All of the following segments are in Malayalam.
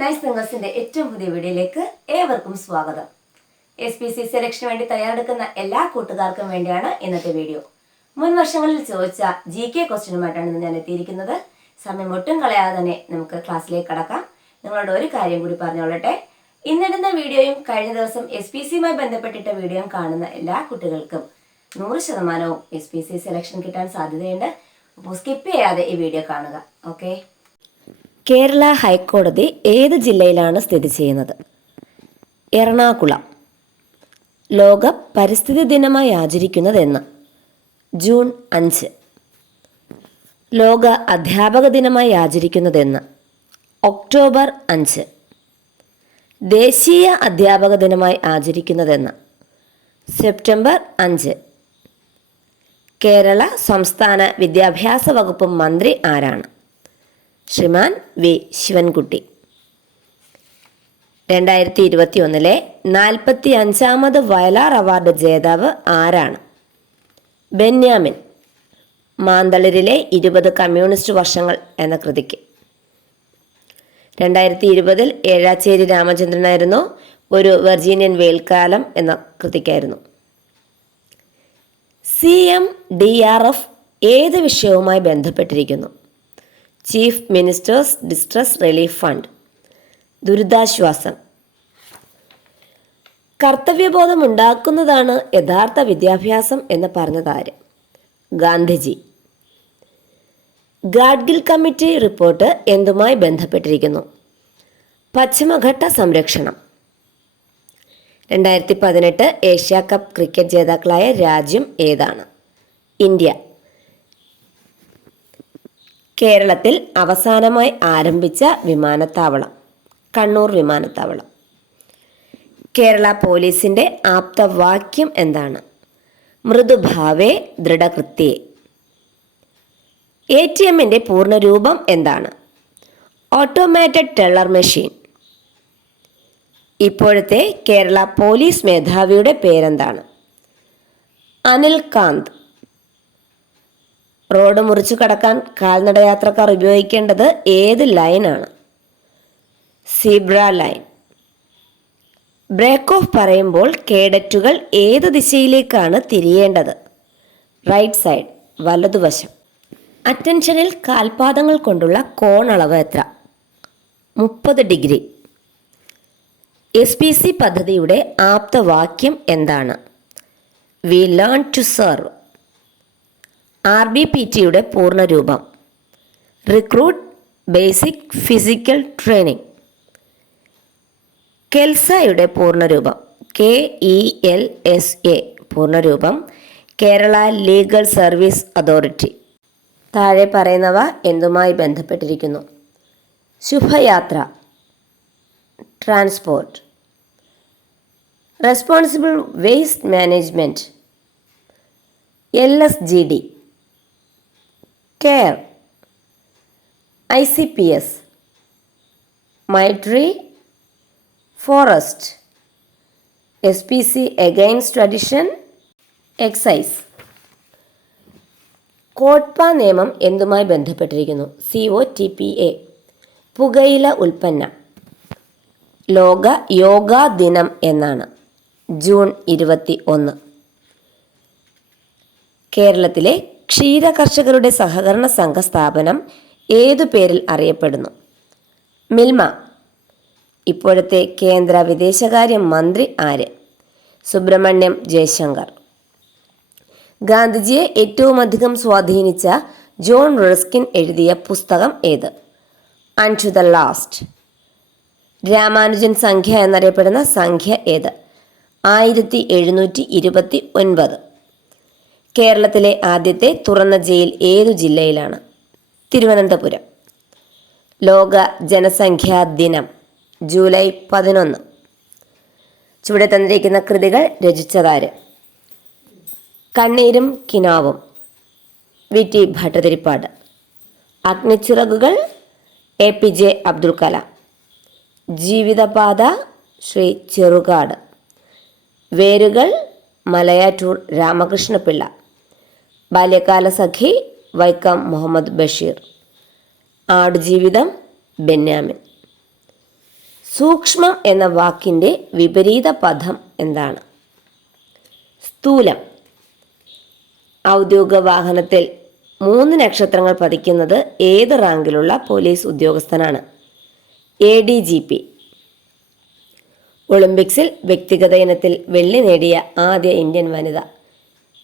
നൈസ് സിംഗേഴ്സിന്റെ ഏറ്റവും പുതിയ വീഡിയോയിലേക്ക് ഏവർക്കും സ്വാഗതം. എസ് പി സി സെലക്ഷന് വേണ്ടി തയ്യാറെടുക്കുന്ന എല്ലാ കൂട്ടുകാർക്കും വേണ്ടിയാണ് ഇന്നത്തെ വീഡിയോ. മുൻ വർഷങ്ങളിൽ ചോദിച്ച ജി കെ ക്വസ്റ്റ്യനുമായിട്ടാണ് ഇന്ന് ഞാൻ എത്തിയിരിക്കുന്നത്. സമയം ഒട്ടും കളയാതെ തന്നെ നമുക്ക് ക്ലാസ്സിലേക്ക് കടക്കാം. നിങ്ങളോട് ഒരു കാര്യം കൂടി പറഞ്ഞോളട്ടെ. ഇന്നിടുന്ന വീഡിയോയും കഴിഞ്ഞ ദിവസം എസ് പി സിയുമായി ബന്ധപ്പെട്ടിട്ട വീഡിയോയും കാണുന്ന എല്ലാ കുട്ടികൾക്കും നൂറ് ശതമാനവും എസ് പി സി സെലക്ഷൻ കിട്ടാൻ സാധ്യതയുണ്ട്. അപ്പോൾ സ്കിപ്പ് ചെയ്യാതെ ഈ വീഡിയോ കാണുക. ഓക്കെ കേരള ഹൈക്കോടതി ഏത് ജില്ലയിലാണ് സ്ഥിതി ചെയ്യുന്നത്? എറണാകുളം. ലോക പരിസ്ഥിതി ദിനമായി ആചരിക്കുന്നത് എന്ന് ജൂൺ അഞ്ച്. ലോക അധ്യാപക ദിനമായി ആചരിക്കുന്നത് എന്ന് ഒക്ടോബർ അഞ്ച്. ദേശീയ അധ്യാപക ദിനമായി ആചരിക്കുന്നതെന്ന്. സെപ്റ്റംബർ അഞ്ച്. കേരള സംസ്ഥാന വിദ്യാഭ്യാസ വകുപ്പ് മന്ത്രി ആരാണ്? ശ്രീമാൻ വി. ശിവൻകുട്ടി. രണ്ടായിരത്തി ഇരുപത്തി ഒന്നിലെ നാൽപ്പത്തി അഞ്ചാമത് വയലാർ അവാർഡ് ജേതാവ് ആരാണ്? ബെന്യാമിൻ. മാന്തളിരിലെ ഇരുപത് കമ്മ്യൂണിസ്റ്റ് വർഷങ്ങൾ എന്ന കൃതിക്ക്. രണ്ടായിരത്തി ഇരുപതിൽ ഏഴാച്ചേരി രാമചന്ദ്രനായിരുന്നു ഒരു വെർജീനിയൻ വേൽക്കാലം എന്ന കൃതിക്കായിരുന്നു. C. M. D. R. F. ഏത് വിഷയവുമായി ബന്ധപ്പെട്ടിരിക്കുന്നു? Chief ministers distress relief fund. ദുരിതാശ്വാസം. കർത്തവ്യബോധം ഉണ്ടാക്കുന്നതാണ് യഥാർത്ഥ വിദ്യാഭ്യാസം എന്ന് പറഞ്ഞതാര് ഗാന്ധിജി. ഗാഡ്ഗിൽ കമ്മിറ്റി റിപ്പോർട്ട് എന്തുമായി ബന്ധപ്പെട്ടിരിക്കുന്നു? പശ്ചിമഘട്ട സംരക്ഷണം. രണ്ടായിരത്തി പതിനെട്ട് ഏഷ്യ കപ്പ് ക്രിക്കറ്റ് ജേതാക്കളായ രാജ്യം ഏതാണ്? ഇന്ത്യ. കേരളത്തിൽ അവസാനമായി ആരംഭിച്ച വിമാനത്താവളം കണ്ണൂർ വിമാനത്താവളം. കേരള പോലീസിന്റെ ആപ്തവാക്യം എന്താണ്? മൃദുഭാവേ ദൃഢകൃത്യേ. എ ടി എമ്മിന്റെ പൂർണരൂപം എന്താണ്? Automated teller machine. ഇപ്പോഴത്തെ കേരള പോലീസ് മേധാവിയുടെ പേരെന്താണ്? അനിൽ കാന്ത് റോഡ് മുറിച്ചു കടക്കാൻ കാൽനടയാത്രക്കാർ ഉപയോഗിക്കേണ്ടത് ഏത് ലൈനാണ്? Zebra line. ബ്രേക്ക് ഓഫ് പറയുമ്പോൾ കേഡറ്റുകൾ ഏത് ദിശയിലേക്കാണ് തിരിയേണ്ടത്? Right side വലതുവശം. അറ്റൻഷനിൽ കാൽപാദങ്ങൾ കൊണ്ടുള്ള കോണളവ് എത്ര? മുപ്പത് ഡിഗ്രി. എസ് പി സി പദ്ധതിയുടെ ആപ്തവാക്യം എന്താണ്? We learn to serve R B P ടിയുടെ പൂർണരൂപം. Recruit basic physical training. കെൽസയുടെ പൂർണരൂപം. K E L S A പൂർണരൂപം. Kerala legal service authority. താഴെ പറയുന്നവ എന്തുമായി ബന്ധപ്പെട്ടിരിക്കുന്നു? Shubhayatra. Transport. Responsible waste management L S G D. Care I C P S Maitri forest S P C against addiction excise COTPA നിയമം എന്തുമായി ബന്ധപ്പെട്ടിരിക്കുന്നു? C O T P A പുകയില ഉൽപ്പന്നം. ലോക യോഗാ ദിനം എന്നാണ്. ജൂൺ ഇരുപത്തി ഒന്ന്. കേരളത്തിലെ ക്ഷീര കർഷകരുടെ സഹകരണ സംഘ സ്ഥാപനം ഏതു പേരിൽ അറിയപ്പെടുന്നു? മിൽമ. ഇപ്പോഴത്തെ കേന്ദ്ര വിദേശകാര്യ മന്ത്രി ആര്? സുബ്രഹ്മണ്യം ജയശങ്കർ. ഗാന്ധിജിയെ ഏറ്റവും അധികം സ്വാധീനിച്ച ജോൺ റസ്കിൻ എഴുതിയ പുസ്തകം ഏത്? Unto the last. രാമാനുജൻ സംഖ്യ എന്നറിയപ്പെടുന്ന സംഖ്യ ഏത്? ആയിരത്തി എഴുന്നൂറ്റി ഇരുപത്തി ഒൻപത്. കേരളത്തിലെ ആദ്യത്തെ തുറന്ന ജയിൽ ഏതു ജില്ലയിലാണ്? തിരുവനന്തപുരം. ലോക ജനസംഖ്യാ ദിനം ജൂലൈ പതിനൊന്ന്. ചുവടെ തന്നിരിക്കുന്ന കൃതികൾ രചിച്ചതാര്? കണ്ണീരും കിനാവും. വി. ടി. ഭട്ടതിരിപ്പാട്. അഗ്നിച്ചിറകുകൾ A. P. J. Abdul Kalam ജീവിതപാത ശ്രീ ചെറുകാട്. വേരുകൾ മലയാറ്റൂർ രാമകൃഷ്ണപിള്ള. ബാല്യകാല സഖി വൈക്കം മുഹമ്മദ് ബഷീർ. ആടുജീവിതം ബെന്യാമിൻ. സൂക്ഷ്മം എന്ന വാക്കിന്റെ വിപരീത പദം എന്താണ്? സ്ഥൂലം. ഔദ്യോഗിക വാഹനത്തിൽ മൂന്ന് നക്ഷത്രങ്ങൾ പതിക്കുന്നത് ഏത് റാങ്കിലുള്ള പോലീസ് ഉദ്യോഗസ്ഥനാണ്? A D G P. ഒളിമ്പിക്സിൽ വ്യക്തിഗത ഇനത്തിൽ വെള്ളി നേടിയ ആദ്യ ഇന്ത്യൻ വനിത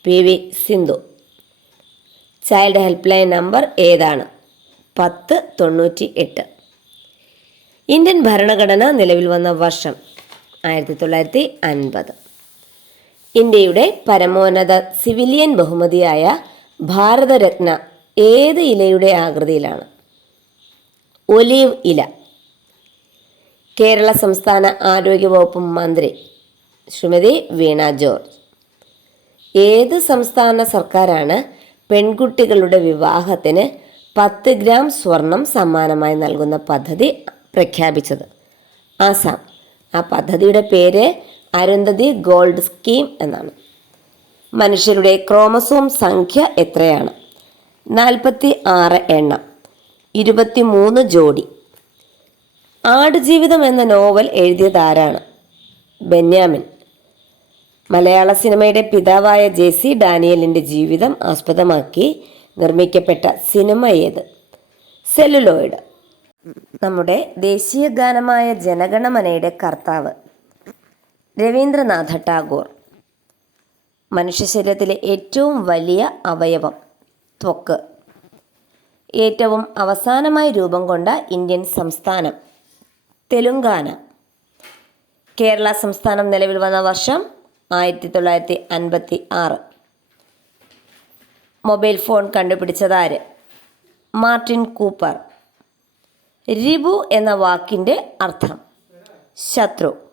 P V Sindhu. Child help line number ഏതാണ്? പത്ത് തൊണ്ണൂറ്റി എട്ട് ഇന്ത്യൻ ഭരണഘടന നിലവിൽ വന്ന വർഷം ആയിരത്തി തൊള്ളായിരത്തി അൻപത് ഇന്ത്യയുടെ പരമോന്നത സിവിലിയൻ ബഹുമതിയായ ഭാരതരത്ന ഏത് ഇലയുടെ ആകൃതിയിലാണ്? ഒലീവ് ഇല. കേരള സംസ്ഥാന ആരോഗ്യവകുപ്പ് മന്ത്രി ശ്രീമതി വീണ ജോർജ്. ഏത് സംസ്ഥാന സർക്കാരാണ് പെൺകുട്ടികളുടെ വിവാഹത്തിന് പത്ത് ഗ്രാം സ്വർണം സമ്മാനമായി നൽകുന്ന പദ്ധതി പ്രഖ്യാപിച്ചത്. ആസാം. ആ പദ്ധതിയുടെ പേര് അരുന്ധതി ഗോൾഡ് സ്കീം എന്നാണ്. മനുഷ്യരുടെ ക്രോമസോം സംഖ്യ എത്രയാണ്? നാൽപ്പത്തി ആറ് എണ്ണം. ഇരുപത്തി മൂന്ന് ജോഡി. ആടുജീവിതം എന്ന നോവൽ എഴുതിയതാരാണ് ബെന്യാമിൻ. മലയാള സിനിമയുടെ പിതാവായ ജെ സി ഡാനിയലിന്റെ ജീവിതം ആസ്പദമാക്കി നിർമ്മിക്കപ്പെട്ട സിനിമ ഏത്? സെല്ലുലോയിഡ്. നമ്മുടെ ദേശീയ ഗാനമായ ജനഗണമനയുടെ കർത്താവ് രവീന്ദ്രനാഥ ടാഗോർ. മനുഷ്യ ശരീരത്തിലെ ഏറ്റവും വലിയ അവയവം ത്വക്ക്. ഏറ്റവും അവസാനമായി രൂപം കൊണ്ട ഇന്ത്യൻ സംസ്ഥാനം തെലുങ്കാന. കേരള സംസ്ഥാനം നിലവിൽ വന്ന വർഷം ആയിരത്തി തൊള്ളായിരത്തി അൻപത്തി ആറ് mobile phone കണ്ടുപിടിച്ചതാര്? Martin Cooper. Ribu എന്ന വാക്കിന്റെ അർത്ഥം ശത്രു.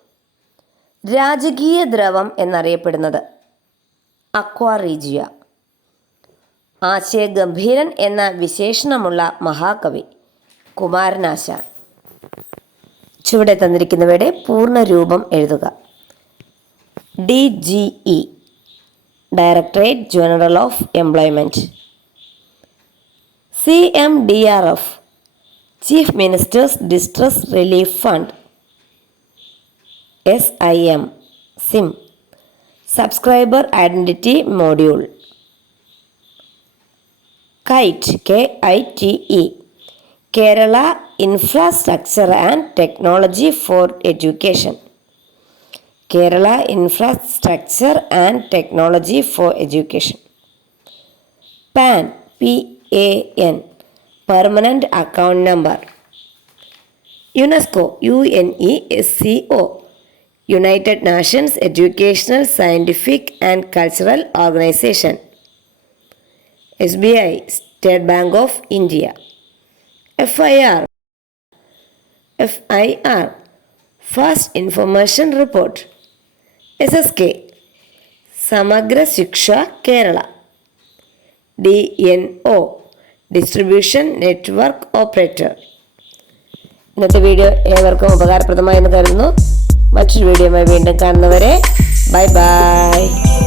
രാജകീയ ദ്രവം എന്നറിയപ്പെടുന്നത് അക്വാറീജിയ. ആശയഗംഭീരൻ എന്ന വിശേഷണമുള്ള മഹാകവി കുമാരനാശ ചുവടെ തന്നിരിക്കുന്നവയുടെ പൂർണ രൂപം എഴുതുക. D G E directorate general of employment C M D R F chief ministers distress relief fund. S I M SIM subscriber identity module. KITE K I T E Kerala infrastructure and technology for education. Kerala infrastructure and technology for education PAN P A N permanent account number UNESCO U N E S C O united nations educational scientific and cultural organization S B I state bank of India F I R F I R fast information report S S K Samagra Shiksha Kerala. D N O distribution network operator. ഇന്നത്തെ വീഡിയോ ഏവർക്കും ഉപകാരപ്രദമായി എന്ന് കരുതുന്നു. മറ്റൊരു വീഡിയോയുമായി വീണ്ടും കാണുന്നവരെ ബൈ ബൈ.